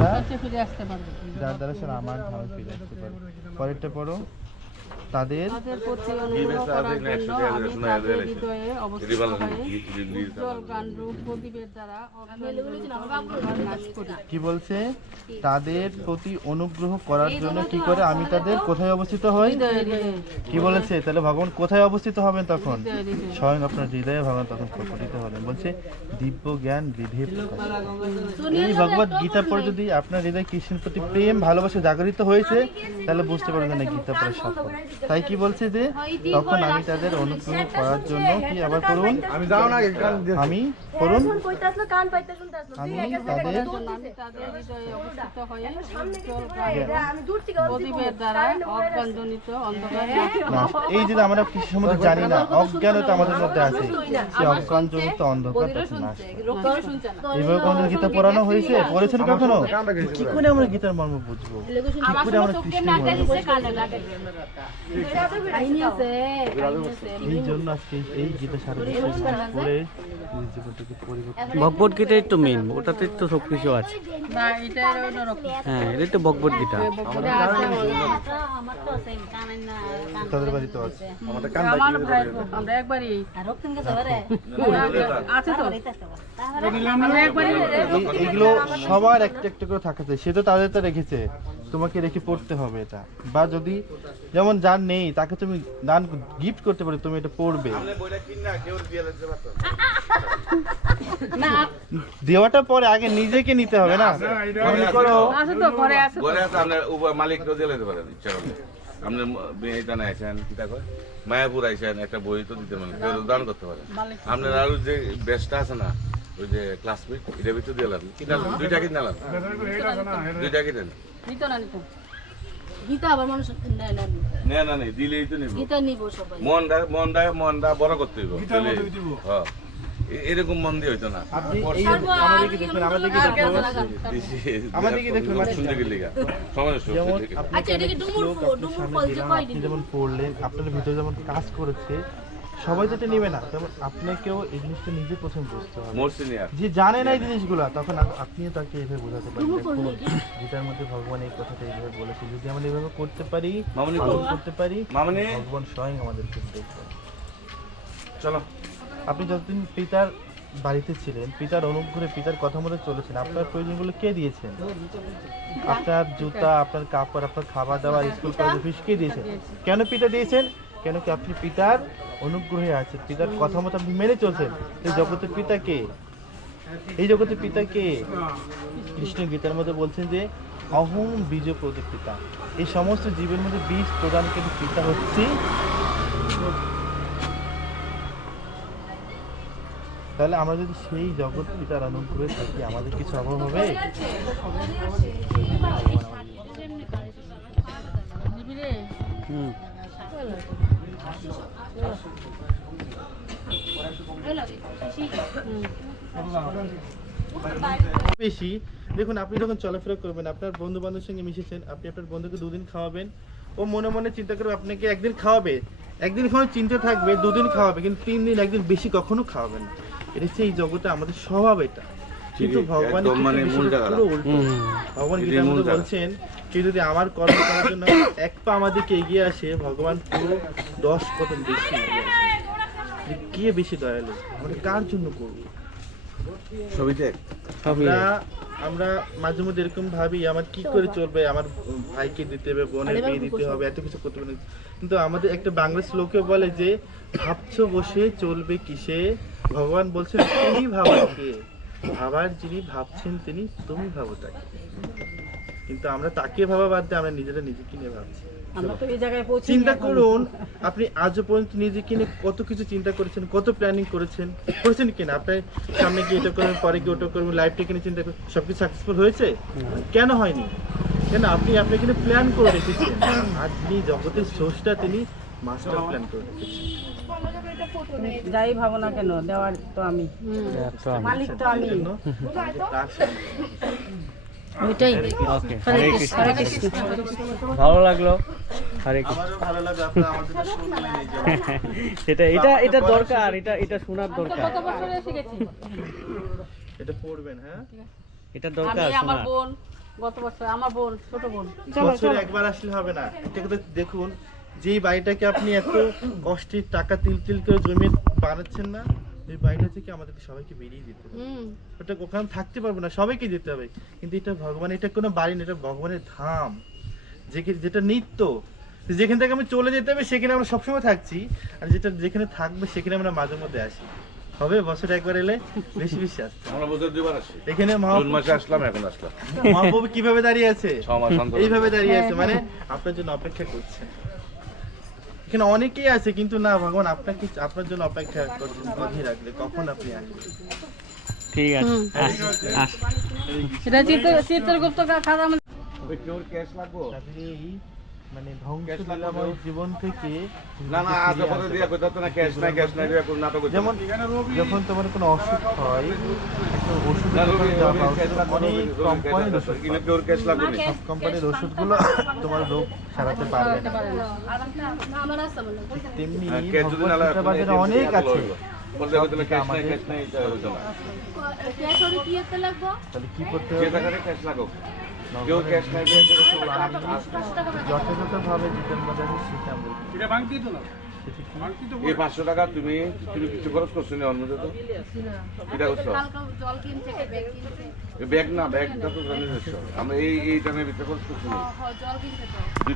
দ্বারা ফিরে আসতে পারবে। যার দ্বারা সে আমার ধামে ফিরে আসতে পারবে। পরেরটা পড়ো। তাদের প্রতি অনুগ্রহ করার জন্য আমি তাদের হৃদয়ে অবস্থিত হয়ে উজ্জ্বল জ্ঞানরূপ প্রদীপের দ্বারা নাশ করি। কি বলছে? তাদের প্রতি অনুগ্রহ করার জন্য কি করে আমি তাদের কোথায় অবস্থিত হই? কি বলেছে? তাহলে ভগবান কোথায় অবস্থিত হবেন তখন? স্বয়ং আপনার হৃদয়ে ভগবান তখন প্রকটিত হবেন। বলছে দিব্য জ্ঞান হৃদয়ে প্রকাশ। এই ভগবত গীতা পড়ে যদি আপনার হৃদয়ে কৃষ্ণের প্রতি প্রেম ভালোবাসা জাগরিত হয়েছে, তাহলে বুঝতে পারবেন না গীতা পড়া সফল। তাই কি বলছে যে তখন আমি তাদের অনুগ্রহ করার জন্য কি আবার করুন? আমি যাও না আমি করুন আমি তাদের হৃদয়ে অবস্থিত হয়ে উজ্জ্বল জ্ঞানরূপ প্রদীপের দ্বারা অজ্ঞানজনিত অন্ধকার নাশ করি। এই যে আমরা কিছু সম্বন্ধে জানি না, অজ্ঞানতা আমাদের মধ্যে আছে, সেই অজ্ঞানজনিত অন্ধকার নাশ করি। এইভাবে কোনদিন গীতা পড়ানো হয়েছে? পড়েছেন কখনো? কি করে আমরা গীতার মর্ম বুঝবো? কি করে আমরা কৃষ্ণের মর্ম বুঝবো? এই জন্য আজকে এই গীতা সারা পড়ে জীবনটাকে পরিবর্তন। ভগবত গীতা একটু মেন, ওটাতে তো সবকিছু আছে। না, এটা অন্যরকম। হ্যাঁ, এটা তো ভগবত গীতা। তাদের বাড়িতে আছে। আমরা একবারই আছে তো আমরা একবারই এগুলো সবার একটা একটা করে থাকতে, সে তো তাদেরটা রেখেছে, তোমাকে রেখে পড়তে হবে এটা। বা যদি যেমন যার নেই তাকে তুমি দান গিফট করতে পারো, তুমি এটা পড়বে। দেওয়াটা পরে, আগে নিজেকে নিতে হবে না? মনে করো আছে তো ঘরে আছে তো। ঘরে আছে আপনার মালিক তো দিয়ে দিতে পারেন ইচ্ছা করলে। আপনার বিয়েটানে আইছেন কিটা কয় মায়াপুর আইছেন, একটা বই তো দিতে পারেন, কেউ দান করতে পারেন। আপনার আরো যে বেস্টটা আছে না, ওই যে ক্লাসমেট, এটা ভিতর দিয়ে লাভ কিনা দুইটা কিনে নিলাম, দুইটা কিনে নিত না নিত গীতা আবার মানুষ নেয় না, না নেই দিলেই তো নিব। গীতা নিব সবাই। মনটা বড় করতে হইব। হ্যাঁ, এরকম মন দিয়ে হইতো না। আপনি এই আমাদেরকে দেখুন, আমাদেরকে দেখুন, আমাদেরকে দেখুন, শুনতে গেলে সমস্যা। যেমন আচ্ছা, এটা কি ডুমুর ফল? ডুমুর ফল যে কয় আপনি দিন? যেমন পড়লেন, আপনার ভিতরে যেমন কাজ করেছে, সবাই যেটা নেবে না, তেমন আপনাকেও এই জিনিসটা নিজে প্রথম বুঝতে হবে। মোরসিনিয়া যে জানে না এই জিনিসগুলো, তখন আপনিও তাকে এভাবে বোঝাতে পারবেন। গীতার মধ্যে ভগবান এই কথাটা এইভাবে বলেছে, যদি আমরা এইভাবে করতে পারি, মামনি পালন করতে পারি, মামনি ভগবান স্বয়ং আমাদেরকে দেখবেন। চলো। আপনি যতদিন পিতার বাড়িতে ছিলেন, পিতার অনুগ্রহে, পিতার কথা মতো চলেছেন, আপনার প্রয়োজনগুলো কে দিয়েছেন? আপনার জুতা, আপনার কাপড়, আপনার খাবার দাবার, স্কুল কলেজ ফিস কে দিয়েছেন? কেন পিতা দিয়েছেন? কেন কি আপনি পিতার অনুগ্রহে আছেন, পিতার কথা মতো আপনি মেনে চলছেন। এই জগতের পিতা কে? এই জগতের পিতা কে? কৃষ্ণ গীতার মধ্যে বলছেন যে অহং বীজ প্রদীপ পিতা। এই সমস্ত জীবের মধ্যে বীজ প্রদানকারী পিতা হচ্ছে। তাহলে আমরা যদি সেই জগৎ পিতার অনুগ্রহে থাকি, আমাদের কিছু অভাব হবে? বেশি দেখুন, আপনি যখন চলাফেরা করবেন, আপনার বন্ধু বান্ধবের সঙ্গে মিশেছেন, আপনি আপনার বন্ধুকে দুদিন খাওয়াবেন, ও মনে মনে চিন্তা করবে আপনাকে একদিন খাওয়াবে, একদিন খাওয়ার চিন্তা থাকবে, দুদিন খাওয়াবে, কিন্তু 3 দিন একদিন বেশি কখনো খাওয়াবেন। এটা হচ্ছে এই জগতে আমাদের স্বভাব এটা। কিন্তু ভগবান ভগবান গীতার মধ্যে বলছেন, কেউ যদি আমার কর্ম করার জন্য এক পা আমাদেরকে এগিয়ে আসে, ভগবান পুরো 10 কদম বেশি এগিয়ে আসে। কে বেশি দয়ালু? আমরা কার জন্য করবো? ছবিতে আমরা মাঝে মধ্যে এরকম ভাবি, আমার কি করে চলবে, আমার ভাইকে দিতে হবে, বোনের বিয়ে দিতে হবে, এত কিছু করতে হবে। কিন্তু আমাদের একটা বাংলা শ্লোকে বলে যে ভাবছো বসে চলবে কিসে, ভগবান বলছেন তুমি ভাবার কে? ভাবার যিনি ভাবছেন তিনি, তুমি ভাবো তাকে। কিন্তু আমরা তাকে ভাবা বাদ দিয়ে আমরা নিজেরা নিজেকে নিয়ে ভাবছি। চিন্তা করুন, আপনি আজও পর্যন্ত নিজেকে নিয়ে কত কিছু চিন্তা করেছেন, কত প্ল্যানিং করেছেন কিনা? আপনি সামনে গিয়ে এটা করবেন, পরে গিয়ে ওটা করবেন, লাইফটাকে নিয়ে চিন্তা করবেন, সবকিছু সাকসেসফুল হয়েছে? কেন হয়নি? কেন আপনি আপনাকে প্ল্যান করে রেখেছেন। আর যিনি জগতের স্রষ্টা, তিনি মাস্টার প্ল্যান করে রেখেছেন। যাই ভাবো না কেন, দেওয়ার তো আমি, মালিক তো আমি। ওইটাই। ওকে, হরে কৃষ্ণ। ভালো লাগলো। হরে কৃষ্ণ। ভালো লাগলো আপনারা আমাদের শুনলেন এই যে। এটা দরকার, এটা শোনার দরকার। কত বছর এসে গেছি, এটা পড়বেন, হ্যাঁ এটা দরকার আমি আমার শোনা। বোন গত বছর আমার বোন, ছোট বোন। বছরে একবার আসলে হবে না। এটা কথা দেখুন, যেই বাড়িটাকে আপনি এত কষ্টের টাকা তিল তিল করে জমিয়ে বানাচ্ছেন না, এই বাড়িটা থেকে আমাদের সবাইকে বেরিয়ে দিতে হবে। ওটা ওখানে থাকতে পারবো না, সবাইকে দিতে হবে। কিন্তু এটা ভগবান, এটা কোনো বাড়ি না, এটা ভগবানের ধাম, যেটা নিত্য। যেখান থেকে আমি চলে যেতে হবে সেখানে আমরা সবসময় থাকছি, আর যেখানে থাকবে সেখানে আমরা মাঝে মধ্যে আসি। হবে বছরে একবার এলে বেশি বেশি আসতে। আমরা বছর 2 বার আসি। এখানে জুন মাসে আসলাম, এখন আসলাম। মহাপ্রভু কিভাবে দাঁড়িয়ে আছে? 6 মাস অন্তর। এইভাবে দাঁড়িয়ে আছে, মানে আপনার জন্য অপেক্ষা করছে। এখানে অনেকেই আছে, কিন্তু না, ভগবান আপনাকে আপনার জন্য অপেক্ষা করছেন, বাঁধিয়ে রাখলে কখন আপনি আসবেন। ঠিক আছে, আস। এটা চিত্রগুপ্ত খাতা কেউ ক্যাশ লাগবো? তাহলে এই মানে ধ্বংসলীলাময় জীবন থেকে না না, আগে পরে দিয়া কইতো না, ক্যাশ নাই দিয়া কোন নাটক হইতো। যেমন যখন তোমার কোনো অসুখ হয়, একটা ওষুধ না, দোকানে রবি, যাওয়া রবি, উচিত। ক্যাশ লাগবে, অনেক রবি, কোম্পানির ওষুধ, কিনে কেউ ক্যাশ লাগবে না। সব কোম্পানির ওষুধগুলো তোমার রোগ সারাতে পারবে না। আমার আছে বলে তেমনি হ্যাঁ, ক্যাশ যদি না লাগে, ভগবত গীতার বাজারে অনেক আছে। বলতে হইতো না, ক্যাশ নাই এটা হইতো না। ক্যাশ ওরে কি একটা লাগবো তাহলে কি করতে যে হবে? টাকারে ক্যাশ লাগো, কেউ ক্যাশ নাই দিয়ে যথাযথভাবে জিতেন বাজারে সেটা আমরা এই 500 টাকা তুমি কিছু খরচ করছো না অন্য তো এটা করছো হালকা জল কিনছে ব্যাগ কিনছে ব্যাগ না, ব্যাগটা তো জানিস আমরা এই টাইমের ভিতরে খরচ করছি না। জল কিনছে তো